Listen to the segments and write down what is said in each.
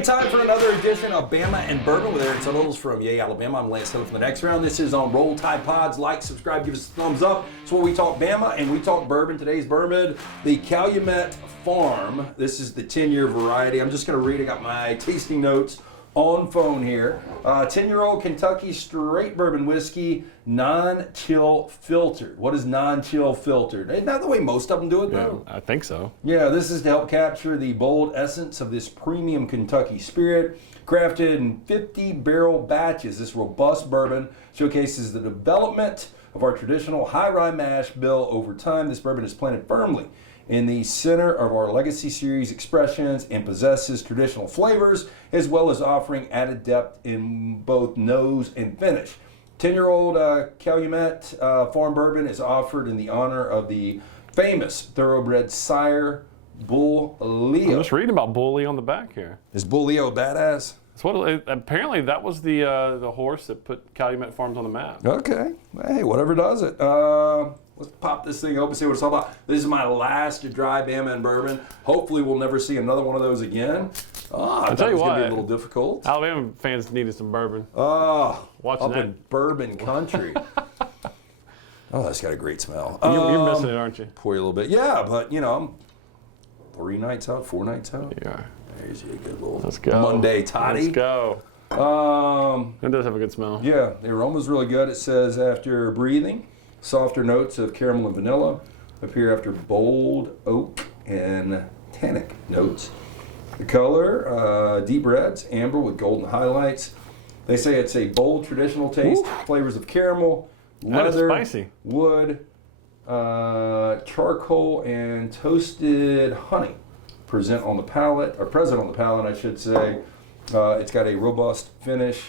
right, time for another edition of Bama and Bourbon with Aaron Suttles from Yay, Alabama. I'm Lance Hill for the next round. This is on Roll Tide Pods. Like, subscribe, give us a thumbs up. It's where we talk Bama and we talk bourbon. Today's bourbon, the Calumet Farm. This is the 10-year variety. I'm just going to read. I got my tasting notes on phone here. 10-year-old Kentucky straight bourbon whiskey, non-chill filtered. What is non-chill filtered? Isn't that the way most of them do it, though? Yeah, I think so. Yeah, this is to help capture the bold essence of this premium Kentucky spirit. Crafted in 50-barrel batches, this robust bourbon showcases the development of our traditional high rye mash bill over time. This bourbon is planted firmly in the center of our Legacy Series expressions and possesses traditional flavors, as well as offering added depth in both nose and finish. 10-year-old Calumet Farm Bourbon is offered in the honor of the famous thoroughbred sire, Bull Leo. I'm just reading about Bull Leo on the back here. Is Bull Leo a badass? It's what, apparently that was the horse that put Calumet Farms on the map. Okay. Hey, whatever does it. Let's pop this thing open, see what it's all about. This is my last dry Bama and Bourbon. Hopefully we'll never see another one of those again. I thought it was going to be a little difficult. Alabama fans needed some bourbon. Watching up that in bourbon country. Oh, that's got a great smell. You're missing it, aren't you? Pour you a little bit. Yeah, but, you know, I'm 4 nights out. Yeah. There's a good little Let's go. Monday toddy. Let's go. It does have a good smell. Yeah, the aroma's really good. It says after breathing, softer notes of caramel and vanilla appear after bold oak and tannic notes. The color, deep reds, amber with golden highlights. They say it's a bold traditional taste, flavors of caramel, leather, spicy. wood, charcoal, and toasted honey present on the palate, I should say. It's got a robust finish,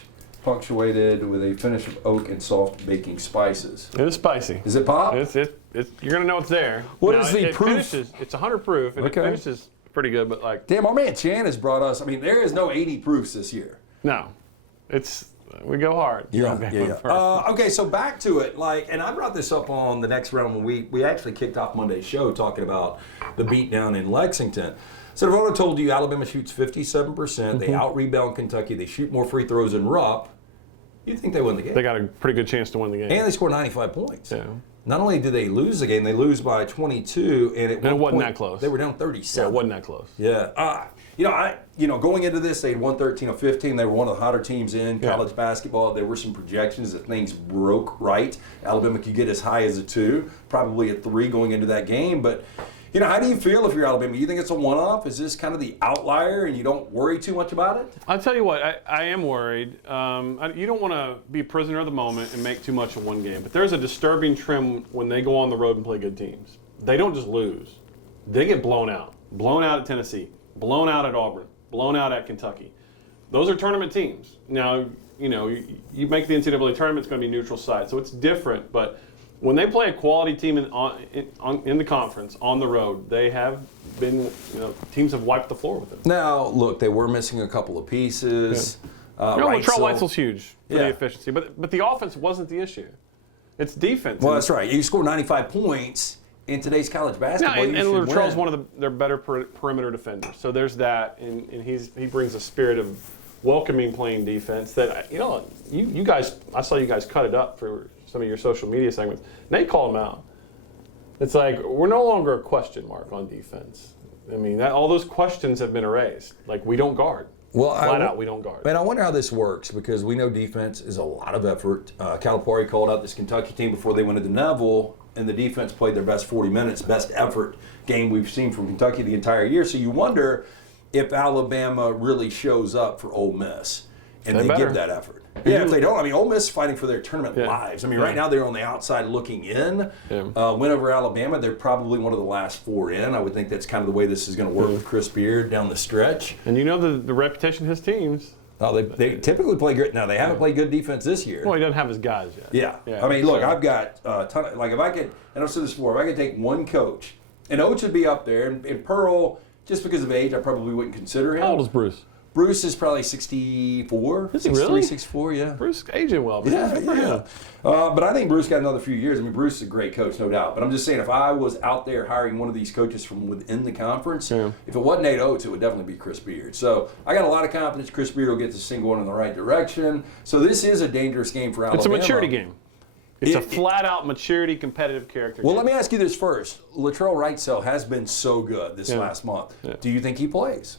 punctuated with a finish of oak and soft baking spices. It is spicy. Is it pop? You're gonna know it's there. What is the proof? Finishes, it's 100 proof, and Okay. it finishes pretty good, but like. Damn, our man Chan has brought us. I mean, there is no 80 proofs this year. No, we go hard. Okay, so back to it. And I brought this up on the next round when we actually kicked off Monday's show talking about the beatdown in Lexington. So if I would have told you Alabama shoots 57%, they out-rebound Kentucky, they shoot more free throws than Rupp, you'd think they win the game. They got a pretty good chance to win the game. And they scored 95 points. Yeah. Not only did they lose the game, they lose by 22, and it wasn't that close. They were down 37. Yeah, it wasn't that close. Yeah. Going into this, they had won 13 of 15. They were one of the hotter teams in college basketball. There were some projections that things broke right. Alabama could get as high as a 2, probably a 3 going into that game. But, how do you feel if you're Alabama? You think it's a one-off? Is this kind of the outlier and you don't worry too much about it? I'll tell you what, I am worried. You don't want to be a prisoner of the moment and make too much of one game. But there's a disturbing trend when they go on the road and play good teams. They don't just lose. They get blown out. Blown out at Tennessee. Blown out at Auburn. Blown out at Kentucky. Those are tournament teams. Now, you make the NCAA tournament, it's going to be neutral site. So it's different, but when they play a quality team in the conference on the road, they have been, teams have wiped the floor with them. Now, look, they were missing a couple of pieces. Yeah. Latrell Weitzel's huge for the efficiency, but the offense wasn't the issue. It's defense. Well, that's right. You score 95 points in today's college basketball. And Latrell's one of their better perimeter defenders. So there's that, and he brings a spirit of welcoming playing defense that you guys. I saw you guys cut it up for some of your social media segments. Nate called him out. It's like we're no longer a question mark on defense. I mean, all those questions have been erased. Like we don't guard. Well, flat out, we don't guard. Man, I wonder how this works because we know defense is a lot of effort. Calipari called out this Kentucky team before they went into Neville, and the defense played their best 40 minutes, best effort game we've seen from Kentucky the entire year. So you wonder if Alabama really shows up for Ole Miss and they give that effort. Yeah, if they don't, Ole Miss is fighting for their tournament lives. Right now they're on the outside looking in. Yeah. Win over Alabama, they're probably one of the last 4 in. I would think that's kind of the way this is going to work with Chris Beard down the stretch. And the reputation of his teams. Oh, they typically play good. Now, they haven't played good defense this year. Well, he doesn't have his guys yet. Yeah. Look, I've got a ton of, if I could, and I've said this before, if I could take one coach, and Oates would be up there, and Pearl, just because of age, I probably wouldn't consider him. How old is Bruce? Bruce is probably 64. Is he 63, really? 64, yeah. Bruce aging well. Man. Yeah, Good for yeah. him. But I think Bruce got another few years. I mean, Bruce is a great coach, no doubt. But I'm just saying, if I was out there hiring one of these coaches from within the conference, if it wasn't Nate Oates, it would definitely be Chris Beard. So I got a lot of confidence Chris Beard will get this thing going in the right direction. So this is a dangerous game for Alabama. It's a maturity game. It's a flat-out maturity, competitive character Well, game. let me ask you this first. Latrell Wrightsell has been so good this last month. Yeah. Do you think he plays?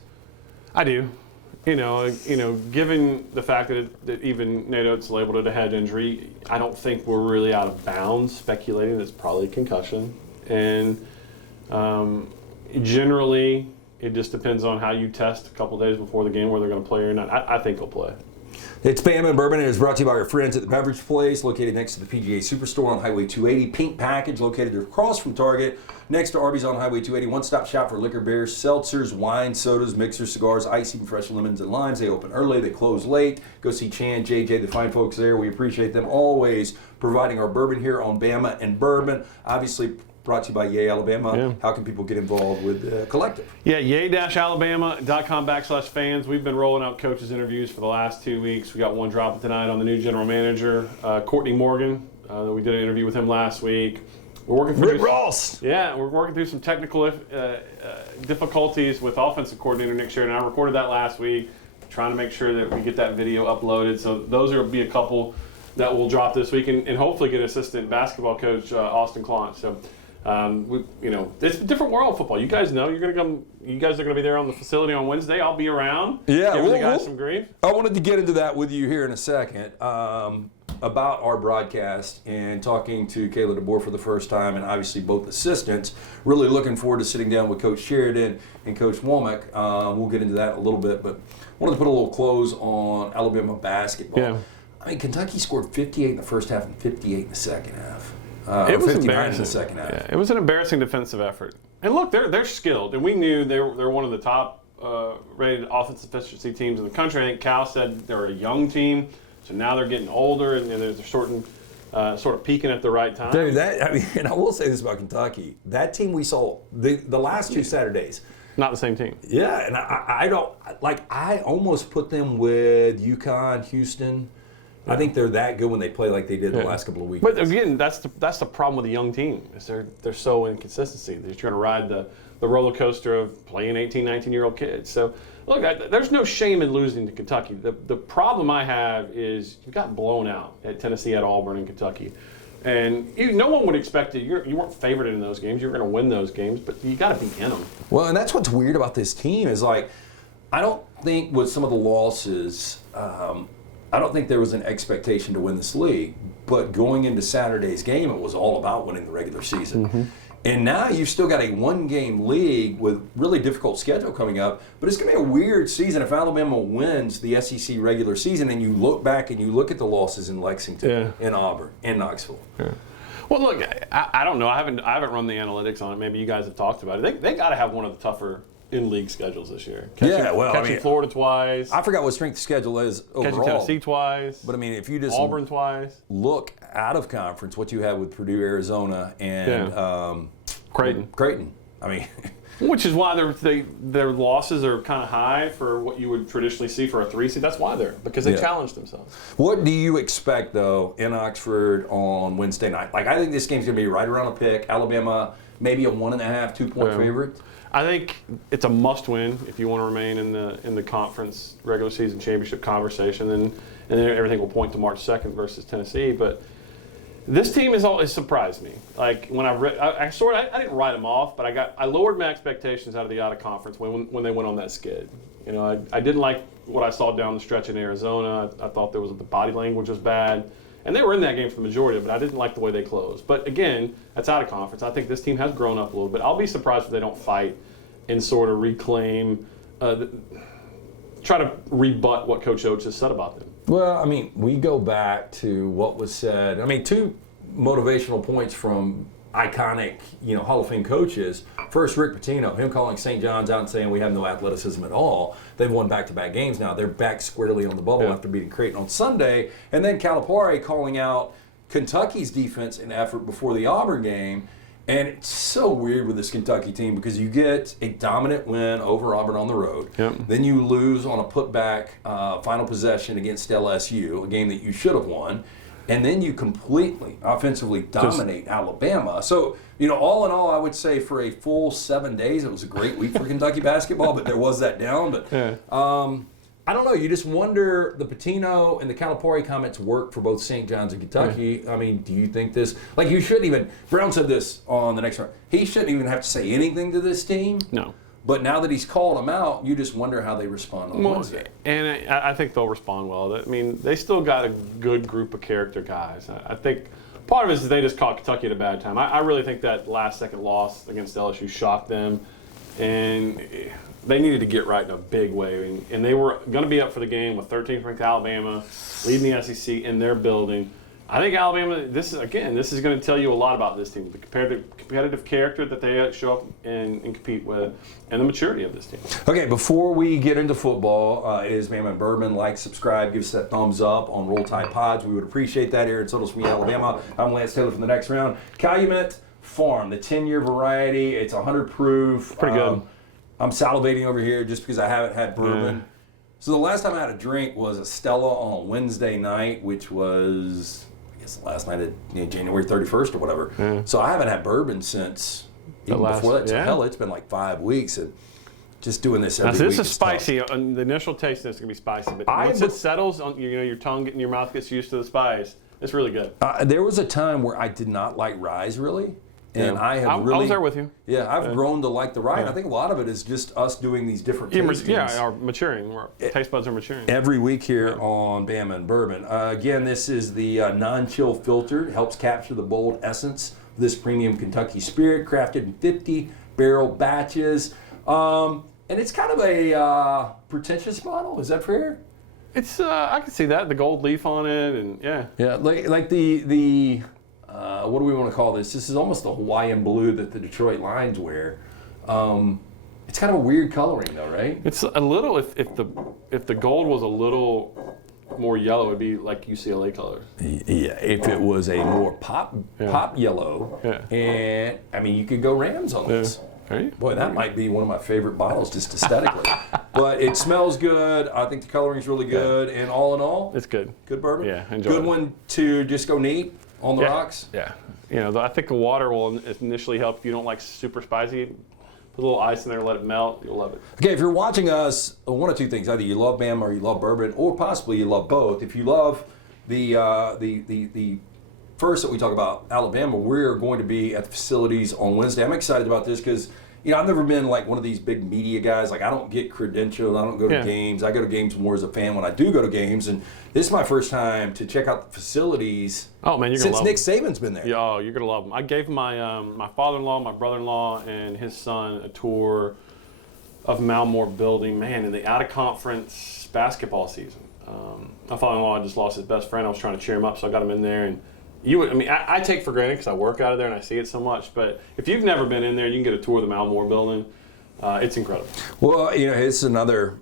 I do. Given the fact that even Nate Oates labeled it a head injury, I don't think we're really out of bounds speculating that it's probably a concussion. And generally, it just depends on how you test a couple days before the game, whether they're going to play or not. I think he'll play. It's Bama Bourbon, and it's brought to you by our friends at the Beverage Place, located next to the PGA Superstore on Highway 280. Pink Package, located across from Target, next to Arby's on Highway 280. One-stop shop for liquor, beers, seltzers, wine, sodas, mixers, cigars, ice, even fresh lemons and limes. They open early, they close late. Go see Chan, JJ, the fine folks there. We appreciate them always providing our bourbon here on Bama and Bourbon. Obviously, brought to you by Yay Alabama. Yeah. How can people get involved with Collective? Yeah, yay-alabama.com/fans. We've been rolling out coaches' interviews for the last 2 weeks. We got one dropping tonight on the new general manager, Courtney Morgan. We did an interview with him last week. We're working through Rick Ross! Yeah, we're working through some technical difficulties with offensive coordinator Nick Sheridan. I recorded that last week, trying to make sure that we get that video uploaded. So those will be a couple that will drop this week, and hopefully get assistant basketball coach Austin Clont. So. It's a different world of football. You guys know you're going to come. You guys are going to be there on the facility on Wednesday. I'll be around. Yeah, giving the guys some grief. I wanted to get into that with you here in a second about our broadcast and talking to Kalen DeBoer for the first time, and obviously both assistants. Really looking forward to sitting down with Coach Sheridan and Coach Womack. We'll get into that in a little bit, but wanted to put a little close on Alabama basketball. Yeah. I mean, Kentucky scored 58 in the first half and 58 in the second half. It was 59 embarrassing. in the second half. Yeah, it was an embarrassing defensive effort. And look, they're skilled, and we knew they're one of the top rated offensive efficiency teams in the country. I think Cal said they're a young team, so now they're getting older, and they're sort of peaking at the right time. Dude, and I will say this about Kentucky: that team we saw the last 2 Saturdays. Not the same team. Yeah, and I don't like. I almost put them with UConn, Houston. I think they're that good when they play like they did the last couple of weeks. But again, that's the problem with a young team is they're so inconsistency. They're trying to ride the roller coaster of playing 18, 19-year-old kids. So look, there's no shame in losing to Kentucky. The problem I have is you got blown out at Tennessee, at Auburn, and Kentucky. And no one would expect it. You weren't favored in those games. You were going to win those games, but you got to be in them. Well, and that's what's weird about this team is like, I don't think with some of the losses, I don't think there was an expectation to win this league. But going into Saturday's game, it was all about winning the regular season. Mm-hmm. And now you've still got a one-game league with really difficult schedule coming up. But it's going to be a weird season if Alabama wins the SEC regular season and you look back and you look at the losses in Lexington, in Auburn, in Knoxville. Yeah. Well, look, I don't know. I haven't run the analytics on it. Maybe you guys have talked about it. They got to have one of the tougher in-league schedules this year. Catching Florida twice. I forgot what strength schedule is overall. Catching Tennessee twice. But I mean, if you just Auburn twice. Look out of conference, what you have with Purdue, Arizona, and Creighton. I mean, which is why their losses are kind of high for what you would traditionally see for a 3 seed. That's why because they challenged themselves. What do you expect though in Oxford on Wednesday night? Like, I think this game's going to be right around a pick. Alabama maybe a 1.5, 2-point favorite. I think it's a must-win if you want to remain in the conference regular season championship conversation, and then everything will point to March 2nd versus Tennessee. But this team has always surprised me. Like when I didn't write them off, but I lowered my expectations out of conference when they went on that skid. You know, I didn't like what I saw down the stretch in Arizona. I thought the body language was bad. And they were in that game for the majority of it. I didn't like the way they closed. But again, that's out of conference. I think this team has grown up a little bit. I'll be surprised if they don't fight and sort of reclaim, try to rebut what Coach Oates has said about them. Well, I mean, we go back to what was said. I mean, 2 motivational points from iconic, Hall of Fame coaches. First, Rick Pitino, him calling St. John's out and saying we have no athleticism at all. They've won back-to-back games now. They're back squarely on the bubble after beating Creighton on Sunday. And then Calipari calling out Kentucky's defense and effort before the Auburn game And it's so weird with this Kentucky team because you get a dominant win over Auburn on the road. Yep. Then you lose on a putback final possession against LSU, a game that you should have won. And then you completely offensively dominate Alabama. So, all in all, I would say for a full 7 days, it was a great week for Kentucky basketball, but there was that down. But I don't know. You just wonder, the Pitino and the Calipari comments work for both St. John's and Kentucky. I mean, do you think this, you shouldn't even, Brown said this on the next round, he shouldn't even have to say anything to this team. No. But now that he's called them out, you just wonder how they respond on Wednesday. And I think they'll respond well. I mean, they still got a good group of character guys. I think part of it is they just caught Kentucky at a bad time. I really think that last-second loss against LSU shocked them, and they needed to get right in a big way. And they were going to be up for the game with 13th-ranked Alabama, leading the SEC in their building. I think Alabama, this is going to tell you a lot about this team, the competitive character that they show up and compete with, and the maturity of this team. Okay, before we get into football, it is Bama Bourbon. Like, subscribe, give us that thumbs up on Roll Tide Pods. We would appreciate that. Aaron Suttles from Alabama. I'm Lance Taylor from the next round. Calumet Farm, the 10-year variety. It's 100 proof. Pretty good. I'm salivating over here just because I haven't had bourbon. Yeah. So the last time I had a drink was a Stella on a Wednesday night, which was, last night at January 31st or whatever. Yeah. So I haven't had bourbon since before that. So hell, it's been like 5 weeks, and just doing this every week. This is spicy. The initial taste of this is gonna be spicy, but once it settles, your tongue, your mouth gets used to the spice. It's really good. There was a time where I did not like rye really. And I was there with you. Yeah, I've grown to like the rye. Yeah. I think a lot of it is just us doing these different tastings. Yeah, our maturing. Our taste buds are maturing. Every week here on Bama and Bourbon. Again, this is the non-chill filtered. Helps capture the bold essence of this premium Kentucky spirit, crafted in 50-barrel batches. And it's kind of a pretentious bottle. Is that fair? It's I can see that, the gold leaf on it, and yeah. Yeah, like the what do we want to call this? This is almost the Hawaiian blue that the Detroit Lions wear. It's kind of a weird coloring though, right? It's a little, if the gold was a little more yellow, it'd be like UCLA colors. Yeah, if it was a more pop yellow. Yeah. And I mean, you could go Rams on this. Right. Boy, that might be one of my favorite bottles just aesthetically. But it smells good. I think the coloring's really good. And all in all, it's good. Good bourbon? Yeah, enjoy Good one to just go neat on the rocks? Yeah. I think the water will initially help if you don't like super spicy. Put a little ice in there, let it melt. You'll love it. Okay, if you're watching us, one of two things. Either you love Bama or you love bourbon, or possibly you love both. If you love the first that we talk about, Alabama, we're going to be at the facilities on Wednesday. I'm excited about this because I've never been like one of these big media guys. Like, I don't get credentialed. I don't go to games. I go to games more as a fan when I do go to games. And this is my first time to check out the facilities. Oh man, you're gonna love Nick Saban's been there. Yeah, you're gonna love them. I gave my my father-in-law, my brother-in-law, and his son a tour of Malmore Building. Man, in the out-of-conference basketball season, my father-in-law had just lost his best friend. I was trying to cheer him up, so I got him in there. And I take for granted because I work out of there and I see it so much. But if you've never been in there, you can get a tour of the Malmore Building. It's incredible. Well, it's another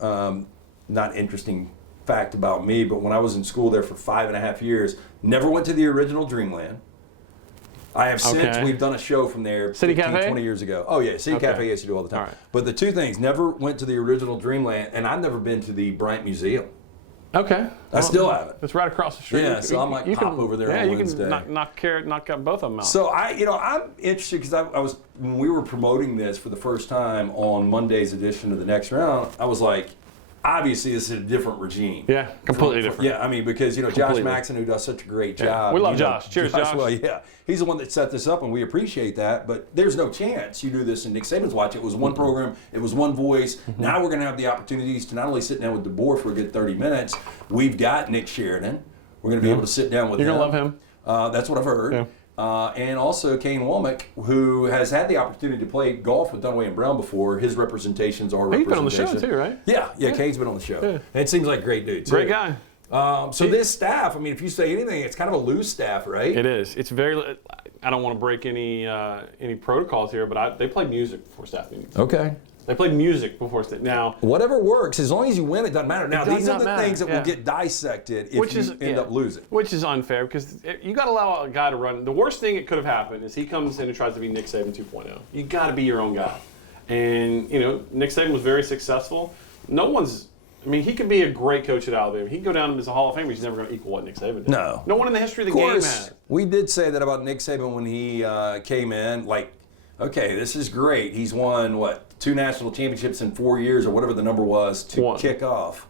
not interesting fact about me, but when I was in school there for 5.5 years, never went to the original Dreamland. I have since, we've done a show from there City 15, Cafe? 20 years ago. Oh yeah, City Cafe I used to do all the time. All right. But the two things, never went to the original Dreamland, and I've never been to the Bryant Museum. Okay. I still haven't. It's right across the street. Yeah, so I might pop over there on Wednesday. Yeah, you can knock out both of them out. So I'm interested because I was, when we were promoting this for the first time on Monday's edition of the Next Round, I was like, obviously this is a different regime. Yeah, completely different. Yeah, I mean, because Josh Maxson, who does such a great job. We love Josh. Cheers, Josh. Well, yeah, he's the one that set this up, and we appreciate that. But there's no chance you do this in Nick Saban's watch. It was one program. It was one voice. Now we're going to have the opportunities to not only sit down with DeBoer for a good 30 minutes. We've got Nick Sheridan. We're going to be able to sit down with him. You're going to love him. That's what I've heard. Yeah. And also Kane Womack, who has had the opportunity to play golf with Dunaway and Brown before. His representations are He's been on the show too, right? Yeah, Kane's been on the show. Yeah. And it seems like a great dude too. Great guy. So this staff, I mean, if you say anything, it's kind of a loose staff, right? It is. It's very. I don't want to break any protocols here, but they play music before staff meetings. Okay. They played music before state. Now, whatever works, as long as you win, it doesn't matter. Now, does these are not the matter, things that yeah. will get dissected if Which you is- end yeah. up losing. which is unfair because you got to allow a guy to run. The worst thing that could have happened is he comes in and tries to be Nick Saban 2.0. You got to be your own guy. And, Nick Saban was very successful. He could be a great coach at Alabama. He can go down as a Hall of Famer. He's never going to equal what Nick Saban did. No. No one in the history of the Of game course, has. we did say that about Nick Saban when he came in. Like, okay, this is great. He's won, 2 national championships in 4 years or whatever the number was to One. kick off.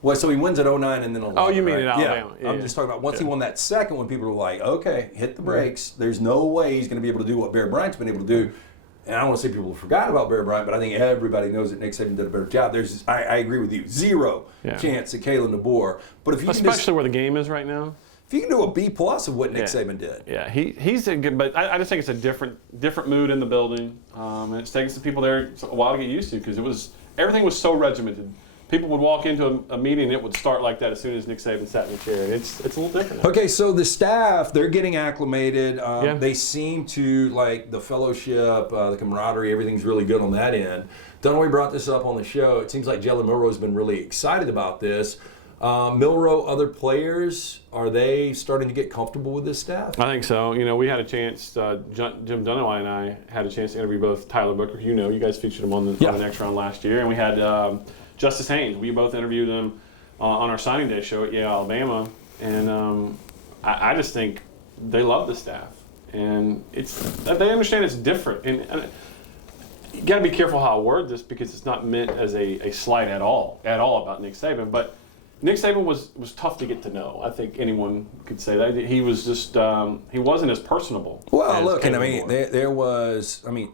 Well, so he wins at 09 and then 11. Oh, you mean right? at Alabama. Yeah. I'm just talking about once he won that second one, people were like, okay, hit the brakes. There's no way he's going to be able to do what Bear Bryant's been able to do. And I don't want to say people forgot about Bear Bryant, but I think everybody knows that Nick Saban did a better job. I agree with you. Zero chance at Kalen DeBoer. But if you Especially where the game is right now. if you can do a B+ of what Nick Saban did. Yeah, he's a good, but I just think it's a different mood in the building, and it's taking some people there a while to get used to because everything was so regimented. People would walk into a meeting and it would start like that as soon as Nick Saban sat in the chair. It's a little different now. Okay, so the staff, they're getting acclimated. Yeah. They seem to like the fellowship, the camaraderie, everything's really good on that end. Dunaway brought this up on the show. It seems like Jalen Milroe's been really excited about this. Milroe, other players, are they starting to get comfortable with this staff? I think so. We had a chance, Jim Dunaway and I had a chance to interview both Tyler Booker. You guys featured him on the next round last year. And we had Justice Haynes. We both interviewed him on our signing day show at Yale, Alabama. And I just think they love the staff. And they understand it's different. And you got to be careful how I word this because it's not meant as a slight at all about Nick Saban. But Nick Saban was tough to get to know. I think anyone could say that. He was just, he wasn't as personable. Well, as look, and Kalen DeBoer.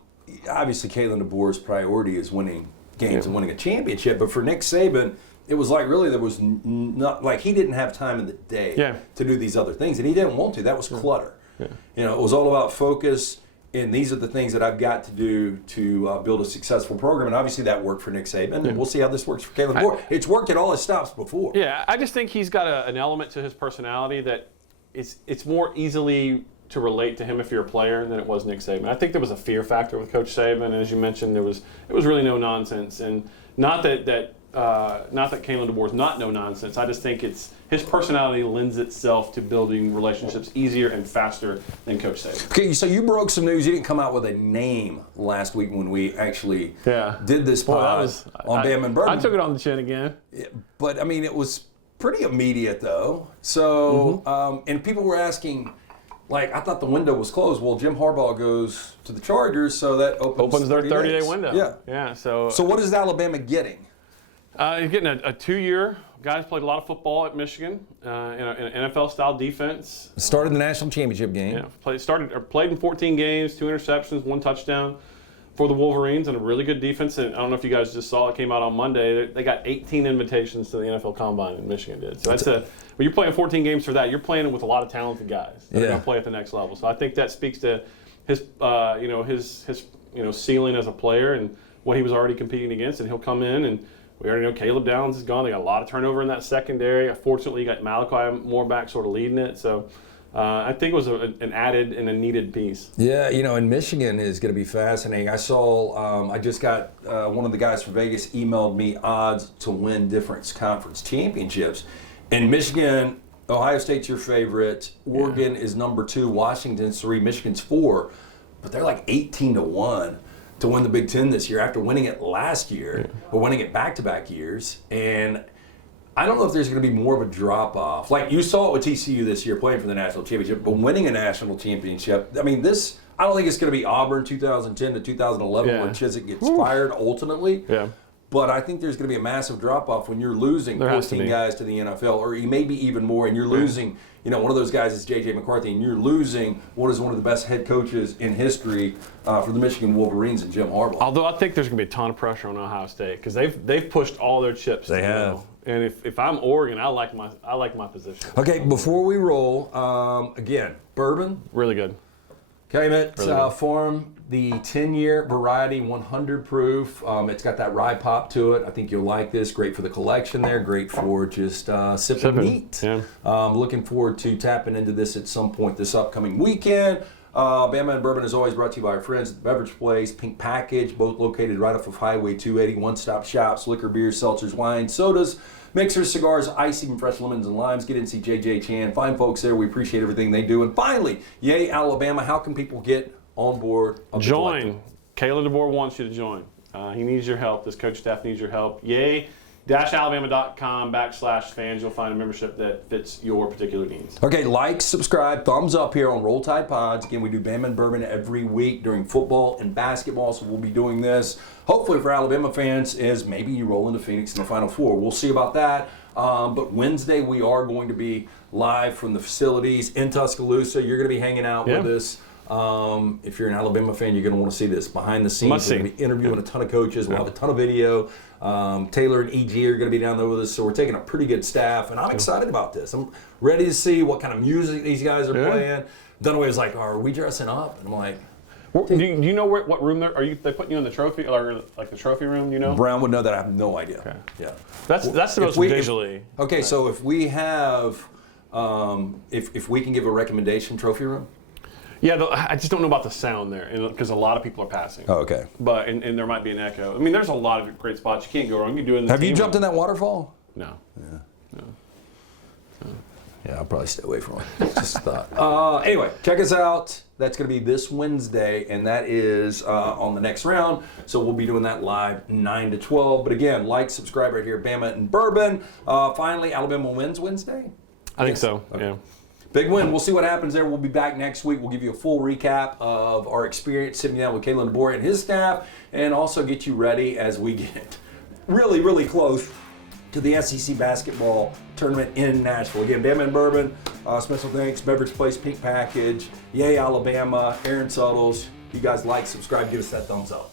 obviously Kalen DeBoer's priority is winning games and winning a championship, but for Nick Saban, it was like really there was not, like he didn't have time in the day to do these other things, and he didn't want to. That was clutter. Yeah. It was all about focus, and these are the things that I've got to do to build a successful program, and obviously that worked for Nick Saban, and we'll see how this works for Kalen DeBoer. It's worked at all his stops before. Yeah, I just think he's got an element to his personality that it's more easily to relate to him if you're a player than it was Nick Saban. I think there was a fear factor with Coach Saban, and as you mentioned, it was really no nonsense, and not that Kalen DeBoer's not no nonsense. I just think his personality lends itself to building relationships easier and faster than Coach Saban. Okay, so you broke some news. You didn't come out with a name last week when we actually did this pod on Bama Bourbon. I took it on the chin again. But it was pretty immediate though. So and people were asking. I thought the window was closed. Well, Jim Harbaugh goes to the Chargers, so that opens their 30-day days. window. Yeah. So what is Alabama getting? He's getting a 2-year. Guys played a lot of football at Michigan in an NFL-style defense. Started the national championship game. Yeah, played in 14 games, 2 interceptions, 1 touchdown for the Wolverines, and a really good defense. And I don't know if you guys just saw it came out on Monday. They got 18 invitations to the NFL Combine in Michigan did. So when you're playing 14 games for that, you're playing with a lot of talented guys that are going to play at the next level. So I think that speaks to his ceiling as a player and what he was already competing against. And he'll come in, and we already know Caleb Downs is gone. They got a lot of turnover in that secondary. Fortunately, you got Malachi Moore back sort of leading it. So I think it was an added and a needed piece. Yeah, and Michigan is going to be fascinating. I saw, I just got one of the guys from Vegas emailed me odds to win different conference championships. And Michigan, Ohio State's your favorite. Oregon is number 2. Washington's 3. Michigan's 4. But they're like 18-1 to win the Big Ten this year after winning it last year, or winning it back-to-back years. And I don't know if there's going to be more of a drop-off. Like you saw it with TCU this year playing for the national championship, but winning a national championship, I don't think it's going to be Auburn 2010 to 2011 where Chizik gets fired ultimately. Yeah. But I think there's going to be a massive drop-off when you're losing 14 guys to the NFL, or maybe even more, and you're losing, one of those guys is J.J. McCarthy, and you're losing what is one of the best head coaches in history for the Michigan Wolverines and Jim Harbaugh. Although I think there's going to be a ton of pressure on Ohio State because they've pushed all their chips. They have. And if I'm Oregon, I like my position. Okay, before we roll, again, bourbon. Really good. Calumet Farm, the 10-year variety, 100 proof. It's got that rye pop to it. I think you'll like this. Great for the collection there. Great for just sipping neat. Yeah. Looking forward to tapping into this at some point this upcoming weekend. Bama and Bourbon is always brought to you by our friends at the Beverage Place, Pink Package, both located right off of Highway 280, one-stop shops, liquor, beers, seltzers, wine, sodas, mixers, cigars, ice, even fresh lemons and limes. Get in and see JJ Chan. Fine folks there. We appreciate everything they do. And finally, Yay, Alabama. How can people get on board? Join. Kalen DeBoer wants you to join. He needs your help. This coach staff needs your help. Yay-alabama.com/fans. You'll find a membership that fits your particular needs. Okay, like, subscribe, thumbs up here on Roll Tide Pods. Again, we do Bama and Bourbon every week during football and basketball, so we'll be doing this, hopefully for Alabama fans, as maybe you roll into Phoenix in the Final Four. We'll see about that. But Wednesday, we are going to be live from the facilities in Tuscaloosa. You're going to be hanging out with us. If you're an Alabama fan, you're going to want to see this. Behind the scenes, we're going to be interviewing a ton of coaches. We'll have a ton of video. Taylor and EG are going to be down there with us, so we're taking a pretty good staff, and I'm excited about this. I'm ready to see what kind of music these guys are playing. Dunaway was like, "Are we dressing up?" And I'm like, do you know what room they're? They putting you in the trophy or like the trophy room? You know, Brown would know that. I have no idea. Okay. Yeah, that's the most visually. Okay, so if we have, if we can give a recommendation, trophy room. Yeah, I just don't know about the sound there, because a lot of people are passing. Oh, okay. But and there might be an echo. I mean, there's a lot of great spots. You can't go wrong. You do it in the Have you jumped in that waterfall? No. Yeah. No. Yeah, I'll probably stay away from it. Just a thought. Anyway, check us out. That's going to be this Wednesday, and that is on the next round. So we'll be doing that live 9 to 12. But again, like, subscribe right here, Bama and Bourbon. Finally, Alabama wins Wednesday? I think so, okay. Yeah. Big win. We'll see what happens there. We'll be back next week. We'll give you a full recap of our experience sitting down with Kalen DeBoer and his staff, and also get you ready as we get really, really close to the SEC basketball tournament in Nashville. Again, Bama and Bourbon, special thanks, Beverage Place, Pink Package, Yay, Alabama, Aaron Suttles. You guys like, subscribe, give us that thumbs up.